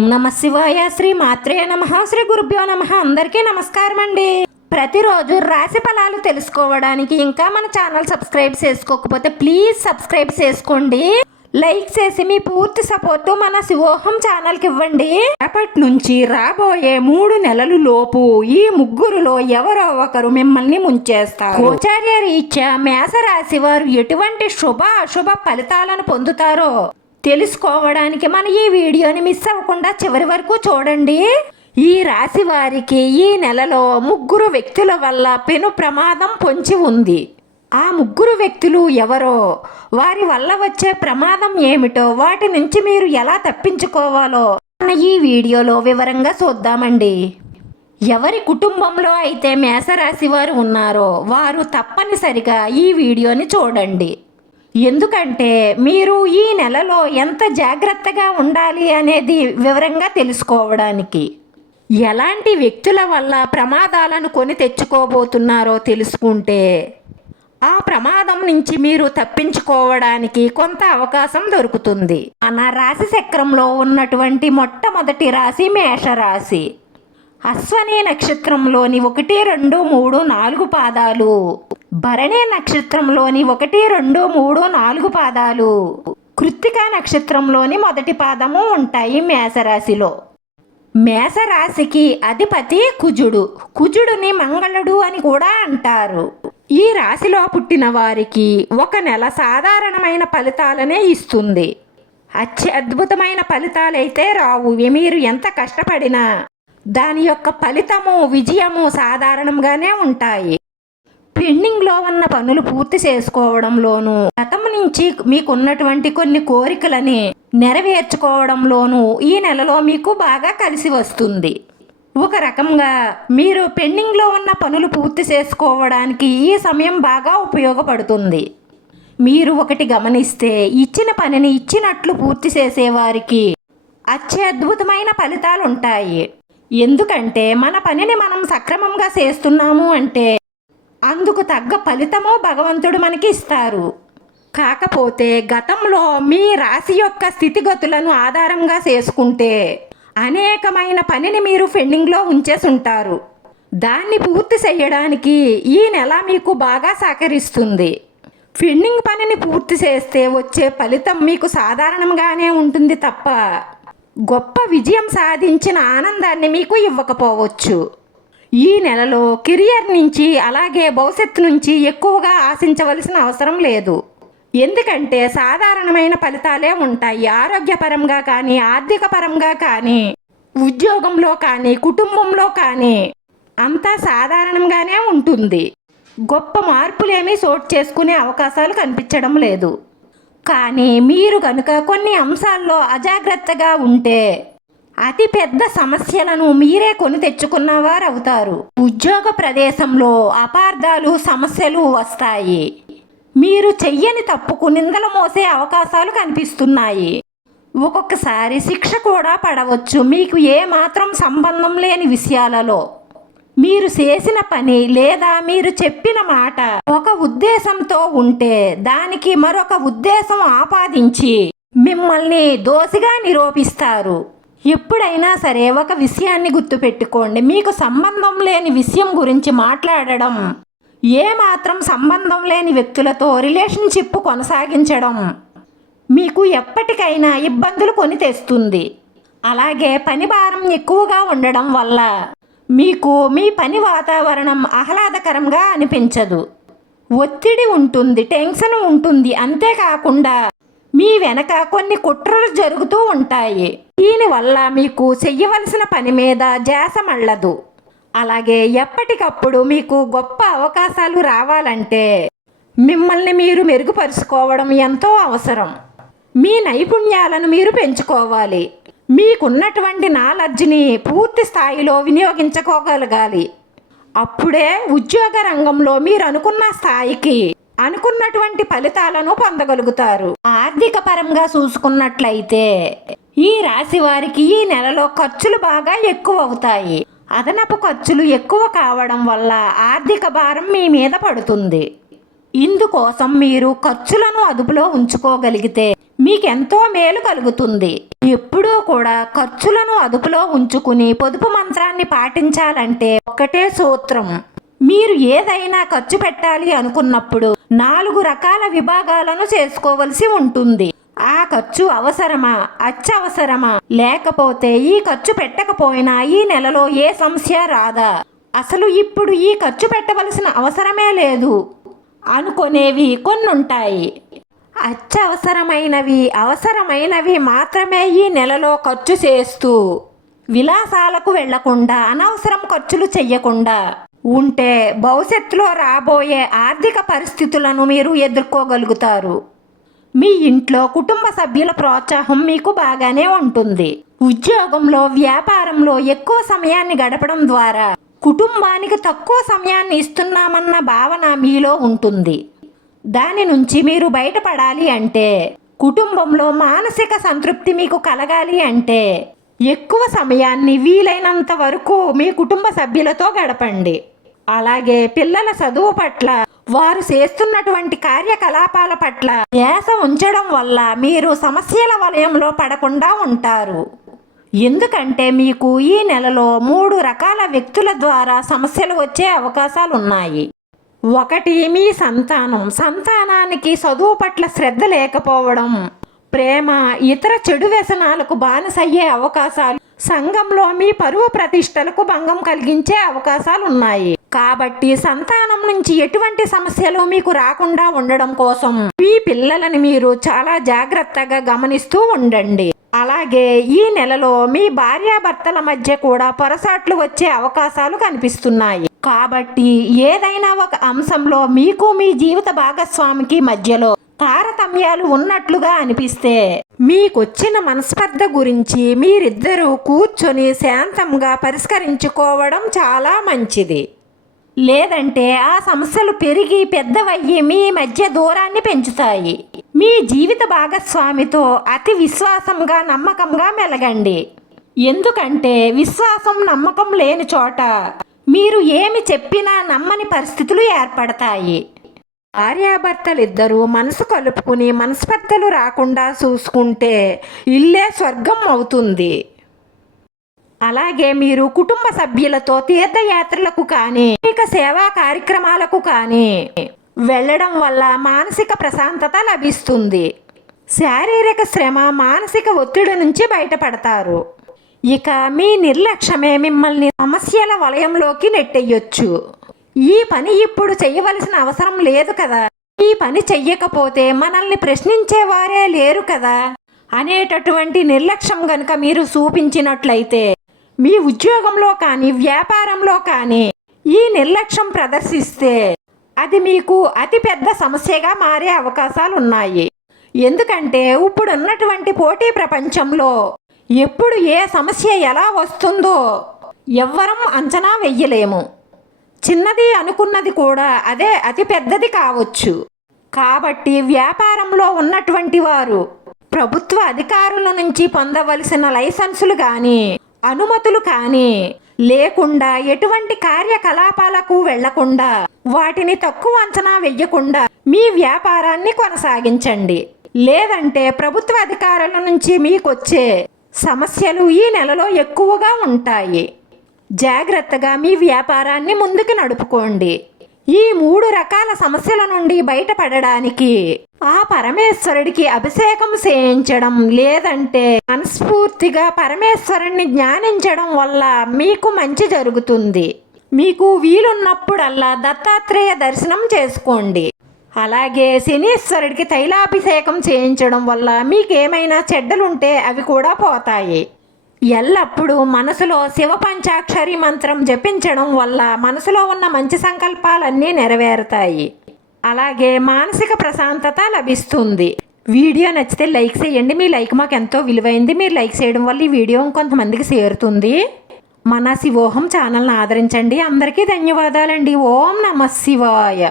నమ శివాయ శ్రీ మాత్రే నమ శ్రీ గురుభ్యో నమ. అందరికీ నమస్కారం అండి. ప్రతిరోజు రాశి ఫలాలు తెలుసుకోవడానికి ఇంకా మన ఛానల్ సబ్స్క్రైబ్ చేసుకోకపోతే ప్లీజ్ సబ్స్క్రైబ్ చేసుకోండి. లైక్ చేసి మీ పూర్తి సపోర్టు మన శివోహం ఛానల్కి ఇవ్వండి. అప్పటి నుంచి రాబోయే 3 నెలలు లోపు ఈ ముగ్గురులో ఎవరో ఒకరు మిమ్మల్ని ముంచేస్తారు. గోచార్య రీత్యా మేషరాశి వారు ఎటువంటి శుభ అశుభ ఫలితాలను పొందుతారో తెలుసుకోవడానికి మన ఈ వీడియోని మిస్ అవ్వకుండా చివరి వరకు చూడండి. ఈ రాశి వారికి ఈ నెలలో 3 వ్యక్తుల వల్ల పెను ప్రమాదం పొంచి ఉంది. ఆ 3 వ్యక్తులు ఎవరో, వారి వల్ల వచ్చే ప్రమాదం ఏమిటో, వాటి నుంచి మీరు ఎలా తప్పించుకోవాలో మన ఈ వీడియోలో వివరంగా చూద్దామండి. ఎవరి కుటుంబంలో అయితే మేషరాశి వారు ఉన్నారో వారు తప్పనిసరిగా ఈ వీడియోని చూడండి. ఎందుకంటే మీరు ఈ నెలలో ఎంత జాగ్రత్తగా ఉండాలి అనేది వివరంగా తెలుసుకోవడానికి. ఎలాంటి వ్యక్తుల వల్ల ప్రమాదాలను కొని తెచ్చుకోబోతున్నారో తెలుసుకుంటే ఆ ప్రమాదం నుంచి మీరు తప్పించుకోవడానికి కొంత అవకాశం దొరుకుతుంది. మన రాశి చక్రంలో ఉన్నటువంటి మొట్టమొదటి రాశి మేషరాశి. అశ్వని నక్షత్రంలోని 1, 2, 3, 4 పాదాలు, భరణి నక్షత్రంలోని 1, 2, 3, 4 పాదాలు, కృత్తిక నక్షత్రంలోని మొదటి పాదము ఉంటాయి మేషరాశిలో. మేషరాశికి అధిపతి కుజుడు. కుజుడుని మంగళుడు అని కూడా అంటారు. ఈ రాశిలో పుట్టిన వారికి 1 నెల సాధారణమైన ఫలితాలనే ఇస్తుంది. అత్యద్భుతమైన ఫలితాలైతే రావు. మీరు ఎంత కష్టపడినా దాని యొక్క ఫలితము విజయము సాధారణంగానే ఉంటాయి. పెండింగ్లో ఉన్న పనులు పూర్తి చేసుకోవడంలోనూ, గతం నుంచి మీకున్నటువంటి కొన్ని కోరికలని నెరవేర్చుకోవడంలోనూ ఈ నెలలో మీకు బాగా కలిసి వస్తుంది. ఒక రకంగా మీరు పెండింగ్లో ఉన్న పనులు పూర్తి చేసుకోవడానికి ఈ సమయం బాగా ఉపయోగపడుతుంది. మీరు ఒకటి గమనిస్తే, ఇచ్చిన పనిని ఇచ్చినట్లు పూర్తి చేసేవారికి అత్యద్భుతమైన ఫలితాలు ఉంటాయి. ఎందుకంటే మన పనిని మనం సక్రమంగా చేస్తున్నాము అంటే అందుకు తగ్గ ఫలితము భగవంతుడు మనకి ఇస్తారు. కాకపోతే గతంలో మీ రాశి యొక్క స్థితిగతులను ఆధారంగా చేసుకుంటే అనేకమైన పనిని మీరు పెండింగ్లో ఉంచేసుంటారు. దాన్ని పూర్తి చేయడానికి ఈ నెల మీకు బాగా సహకరిస్తుంది. పెండింగ్ పనిని పూర్తి చేస్తే వచ్చే ఫలితం మీకు సాధారణంగానే ఉంటుంది తప్ప గొప్ప విజయం సాధించిన ఆనందాన్ని మీకు ఇవ్వకపోవచ్చు. ఈ నెలలో కెరియర్ నుంచి అలాగే భవిష్యత్తు నుంచి ఎక్కువగా ఆశించవలసిన అవసరం లేదు. ఎందుకంటే సాధారణమైన ఫలితాలే ఉంటాయి. ఆరోగ్యపరంగా కానీ, ఆర్థిక పరంగా కానీ, ఉద్యోగంలో కానీ, కుటుంబంలో కానీ అంతా సాధారణంగానే ఉంటుంది. గొప్ప మార్పులేమీ చోటు చేసుకునే అవకాశాలు కనిపించడం లేదు. కానీ మీరు కనుక కొన్ని అంశాల్లో అజాగ్రత్తగా ఉంటే అతి పెద్ద సమస్యలను మీరే కొని తెచ్చుకున్నవారు అవుతారు. ఉద్యోగ ప్రదేశంలో అపార్థాలు, సమస్యలు వస్తాయి. మీరు చెయ్యని తప్పుకు నిందలు మోసే అవకాశాలు కనిపిస్తున్నాయి. ఒక్కొక్కసారి శిక్ష కూడా పడవచ్చు. మీకు ఏ మాత్రం సంబంధం లేని విషయాలలో మీరు చేసిన పని లేదా మీరు చెప్పిన మాట ఒక ఉద్దేశంతో ఉంటే దానికి మరొక ఉద్దేశం ఆపాదించి మిమ్మల్ని దోషిగా నిరూపిస్తారు. ఎప్పుడైనా సరే ఒక విషయాన్ని గుర్తుపెట్టుకోండి. మీకు సంబంధం లేని విషయం గురించి మాట్లాడడం, ఏ మాత్రం సంబంధం లేని వ్యక్తులతో రిలేషన్షిప్ కొనసాగించడం మీకు ఎప్పటికైనా ఇబ్బందులు కొని తెస్తుంది. అలాగే పని భారం ఎక్కువగా ఉండడం వల్ల మీకు మీ పని వాతావరణం ఆహ్లాదకరంగా అనిపించదు. ఒత్తిడి ఉంటుంది, టెన్షన్ ఉంటుంది. అంతేకాకుండా మీ వెనక కొన్ని కుట్రలు జరుగుతూ ఉంటాయి. దీనివల్ల మీకు చెయ్యవలసిన పని మీద ధ్యాస మళ్ళదు. అలాగే ఎప్పటికప్పుడు మీకు గొప్ప అవకాశాలు రావాలంటే మిమ్మల్ని మీరు మెరుగుపరుచుకోవడం ఎంతో అవసరం. మీ నైపుణ్యాలను మీరు పెంచుకోవాలి. మీకున్నటువంటి నాలెడ్జ్ని పూర్తి స్థాయిలో వినియోగించుకోగలగాలి. అప్పుడే ఉద్యోగ రంగంలో మీరు అనుకున్న స్థాయికి అనుకున్నటువంటి ఫలితాలను పొందగలుగుతారు. ఆర్థిక పరంగా చూసుకున్నట్లయితే ఈ రాశి వారికి ఈ నెలలో ఖర్చులు బాగా ఎక్కువ అవుతాయి. అదనపు ఖర్చులు ఎక్కువ కావడం వల్ల ఆర్థిక భారం మీ మీద పడుతుంది. ఇందుకోసం మీరు ఖర్చులను అదుపులో ఉంచుకోగలిగితే మీకెంతో మేలు కలుగుతుంది. ఎప్పుడూ కూడా ఖర్చులను అదుపులో ఉంచుకుని పొదుపు మంత్రాన్ని పాటించాలంటే ఒక్కటే సూత్రం. మీరు ఏదైనా ఖర్చు పెట్టాలి అనుకున్నప్పుడు 4 రకాల విభాగాలను చేసుకోవలసి ఉంటుంది. ఆ ఖర్చు అవసరమా, అత్యవసరమా, లేకపోతే ఈ ఖర్చు పెట్టకపోయినా ఈ నెలలో ఏ సమస్య రాదా, అసలు ఇప్పుడు ఈ ఖర్చు పెట్టవలసిన అవసరమే లేదు అనుకునేవి కొన్నుంటాయి. అత్యవసరమైనవి, అవసరమైనవి మాత్రమే ఈ నెలలో ఖర్చు చేస్తూ విలాసాలకు వెళ్లకుండా అనవసరం ఖర్చులు చెయ్యకుండా ఉంటే భవిష్యత్తులో రాబోయే ఆర్థిక పరిస్థితులను మీరు ఎదుర్కోగలుగుతారు. మీ ఇంట్లో కుటుంబ సభ్యుల ప్రోత్సాహం మీకు బాగానే ఉంటుంది. ఉద్యోగంలో, వ్యాపారంలో ఎక్కువ సమయాన్ని గడపడం ద్వారా కుటుంబానికి తక్కువ సమయాన్ని ఇస్తున్నామన్న భావన మీలో ఉంటుంది. దాని నుంచి మీరు బయటపడాలి అంటే, కుటుంబంలో మానసిక సంతృప్తి మీకు కలగాలి అంటే ఎక్కువ సమయాన్ని వీలైనంత వరకు మీ కుటుంబ సభ్యులతో గడపండి. అలాగే పిల్లల చదువు పట్ల, వారు చేస్తున్నటువంటి కార్యకలాపాల పట్ల ధ్యాస ఉంచడం వల్ల మీరు సమస్యల వలయంలో పడకుండా ఉంటారు. ఎందుకంటే మీకు ఈ నెలలో 3 రకాల వ్యక్తుల ద్వారా సమస్యలు వచ్చే అవకాశాలు ఉన్నాయి. 1, మీ సంతానానికి చదువు పట్ల శ్రద్ధ లేకపోవడం, ప్రేమ, ఇతర చెడు వ్యసనాలకు బానిసయ్యే అవకాశాలు, సంఘంలో మీ పరువు ప్రతిష్టలకు భంగం కలిగించే అవకాశాలు ఉన్నాయి. కాబట్టి సంతానం నుంచి ఎటువంటి సమస్యలు మీకు రాకుండా ఉండడం కోసం మీ పిల్లలని మీరు చాలా జాగ్రత్తగా గమనిస్తూ ఉండండి. అలాగే ఈ నెలలో మీ భార్యాభర్తల మధ్య కూడా పొరసాట్లు వచ్చే అవకాశాలు కనిపిస్తున్నాయి. కాబట్టి ఏదైనా ఒక అంశంలో మీకు మీ జీవిత భాగస్వామికి మధ్యలో తారతమ్యాలు ఉన్నట్లుగా అనిపిస్తే మీకొచ్చిన మనస్పర్ధ గురించి మీరిద్దరూ కూర్చొని శాంతంగా పరిష్కరించుకోవడం చాలా మంచిది. లేదంటే ఆ సమస్యలు పెరిగి పెద్దవయ్యి మీ మధ్య దూరాన్ని పెంచుతాయి. మీ జీవిత భాగస్వామితో అతి విశ్వాసంగా, నమ్మకంగా మెలగండి. ఎందుకంటే విశ్వాసం, నమ్మకం లేని చోట మీరు ఏమి చెప్పినా నమ్మని పరిస్థితులు ఏర్పడతాయి. భార్యాభర్తలిద్దరూ మనసు కలుపుకుని మనస్పర్ధలు రాకుండా చూసుకుంటే ఇల్లే స్వర్గం అవుతుంది. అలాగే మీరు కుటుంబ సభ్యులతో తీర్థయాత్రలకు కానీ, సేవా కార్యక్రమాలకు కానీ వెళ్ళడం వల్ల మానసిక ప్రశాంతత లభిస్తుంది. శారీరక శ్రమ, మానసిక ఒత్తిడి నుంచి బయటపడతారు. ఇక మీ నిర్లక్ష్యమే మిమ్మల్ని సమస్యల వలయంలోకి నెట్టేయొచ్చు. ఈ పని ఇప్పుడు చేయవలసిన అవసరం లేదు కదా, ఈ పని చెయ్యకపోతే మనల్ని ప్రశ్నించేవారే లేరు కదా అనేటటువంటి నిర్లక్ష్యం గనుక మీరు చూపించినట్లయితే మీ ఉద్యోగంలో కానీ, వ్యాపారంలో కానీ ఈ నిర్లక్ష్యం ప్రదర్శిస్తే అది మీకు అతిపెద్ద సమస్యగా మారే అవకాశాలు ఉన్నాయి. ఎందుకంటే ఇప్పుడున్నటువంటి పోటీ ప్రపంచంలో ఎప్పుడు ఏ సమస్య ఎలా వస్తుందో ఎవ్వరం అంచనా వెయ్యలేము. చిన్నది అనుకున్నది కూడా అదే అతి పెద్దది కావచ్చు. కాబట్టి వ్యాపారంలో ఉన్నటువంటి వారు ప్రభుత్వ అధికారుల నుంచి పొందవలసిన లైసెన్సులు కానీ, అనుమతులు కానీ లేకుండా ఎటువంటి కార్యకలాపాలకు వెళ్లకుండా, వాటిని తక్కువ అంచనా వెయ్యకుండా మీ వ్యాపారాన్ని కొనసాగించండి. లేదంటే ప్రభుత్వ అధికారుల నుంచి మీకొచ్చే సమస్యలు ఈ నెలలో ఎక్కువగా ఉంటాయి. జాగ్రత్తగా మీ వ్యాపారాన్ని ముందుకు నడుపుకోండి. ఈ 3 రకాల సమస్యల నుండి బయటపడడానికి ఆ పరమేశ్వరుడికి అభిషేకం చేయించడం, లేదంటే మనస్ఫూర్తిగా పరమేశ్వరుణ్ణి ధ్యానించడం వల్ల మీకు మంచి జరుగుతుంది. మీకు వీలున్నప్పుడల్లా దత్తాత్రేయ దర్శనం చేసుకోండి. అలాగే శనీశ్వరుడికి తైలాభిషేకం చేయించడం వల్ల మీకేమైనా చెడ్డలుంటే అవి కూడా పోతాయి. ఎల్లప్పుడూ మనసులో శివ పంచాక్షరి మంత్రం జపించడం వల్ల మనసులో ఉన్న మంచి సంకల్పాలన్నీ నెరవేరుతాయి. అలాగే మానసిక ప్రశాంతత లభిస్తుంది. వీడియో నచ్చితే లైక్ చేయండి. మీ లైక్ మాకు ఎంతో విలువైంది. మీరు లైక్ చేయడం వల్ల ఈ వీడియో కొంతమందికి చేరుతుంది. మన శివోహం ఛానల్ని ఆదరించండి. అందరికీ ధన్యవాదాలండి. ఓం నమః శివాయ.